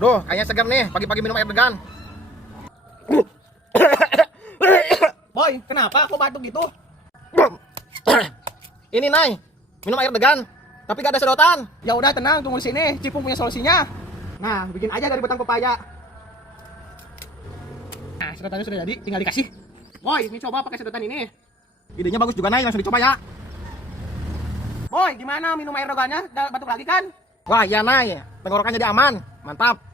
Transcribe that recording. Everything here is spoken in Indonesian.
Duh, kayaknya segar nih, pagi-pagi minum air degan. Boy, kenapa kok batuk gitu? Ini Nay, minum air degan, tapi gak ada sedotan. Ya udah tenang, tunggu di sini. Cipung punya solusinya. Nah, bikin aja dari batang pepaya. Nah, sedotannya sudah jadi, tinggal dikasih. Boy, ini coba pakai sedotan ini. Idenya bagus juga Nay, langsung dicoba ya. Boy, gimana minum air degannya? Batuk lagi kan? Wah iya Nay, tenggorokan jadi aman, mantap.